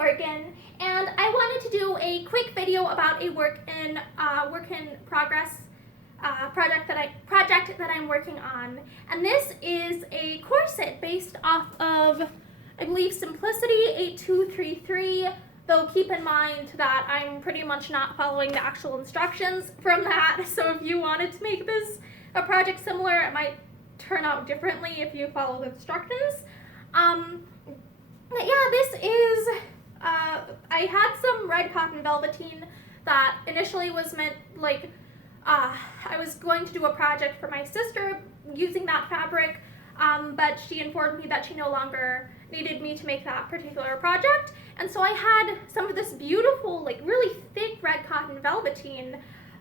Morgan, and I wanted to do a quick video about a work in progress project that I'm working on. And this is a corset based off of, I believe, Simplicity 8233. Though keep in mind that I'm pretty much not following the actual instructions from that. So if you wanted to make this a project similar, it might turn out differently if you follow the instructions. But yeah, this is, I had some red cotton velveteen that initially was meant, like, I was going to do a project for my sister using that fabric, but she informed me that she no longer needed me to make that particular project. And so I had some of this beautiful, like, really thick red cotton velveteen,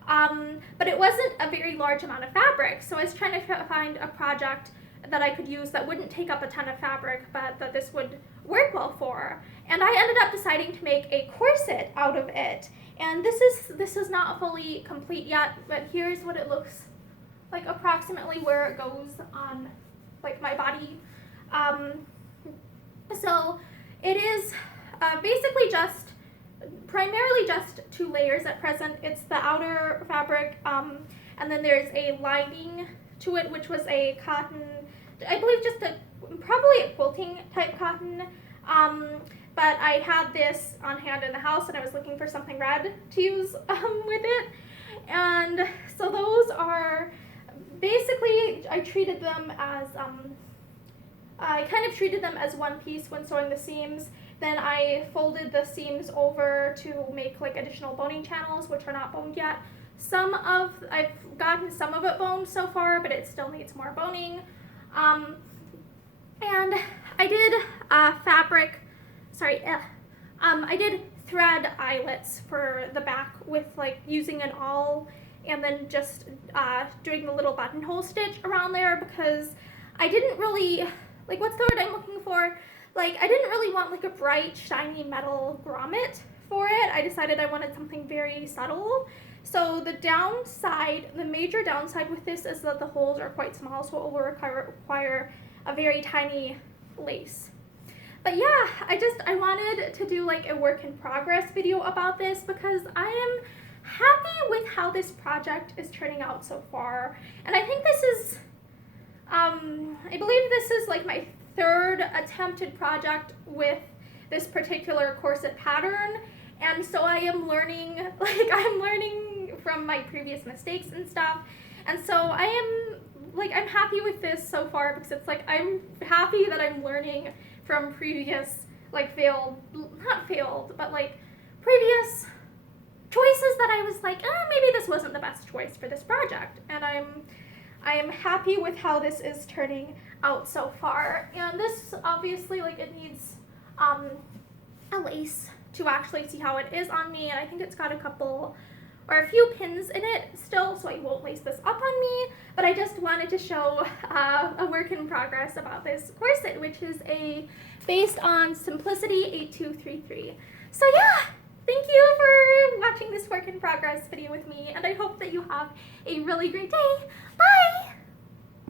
but it wasn't a very large amount of fabric. So I was trying to find a project that I could use that wouldn't take up a ton of fabric, but that this would work well for. And I ended up deciding to make a corset out of it. And this is not fully complete yet, but here's what it looks like approximately where it goes on, like, my body. So it is basically primarily just 2 layers at present. It's the outer fabric, and then there's a lining to it, which was a cotton, I believe probably a quilting type cotton. But I had this on hand in the house and I was looking for something red to use with it. And so those are basically, I kind of treated them as one piece when sewing the seams. Then I folded the seams over to make, like, additional boning channels, which are not boned yet. I've gotten some of it boned so far, but it still needs more boning. And I did I did thread eyelets for the back with, like, using an awl and then just doing the little buttonhole stitch around there, because I didn't really, like, what's the word I'm looking for? Like, I didn't really want, like, a bright, shiny metal grommet for it. I decided I wanted something very subtle. So the major downside with this is that the holes are quite small, so it will require a very tiny lace. But yeah, I wanted to do, like, a work in progress video about this because I am happy with how this project is turning out so far. And I think this is, I believe this is, like, my 3rd attempted project with this particular corset pattern. And so I am learning, I'm learning from my previous mistakes and stuff. And so I'm happy with this so far because it's like, I'm happy that I'm learning from previous, like, previous choices that I was like, maybe this wasn't the best choice for this project. And I am happy with how this is turning out so far. And this, obviously, like, it needs a lace to actually see how it is on me, and I think it's got a few pins in it still, so I won't lace this up on me, but I just wanted to show a work in progress about this corset, which is based on Simplicity 8233. So yeah, thank you for watching this work in progress video with me, and I hope that you have a really great day. Bye!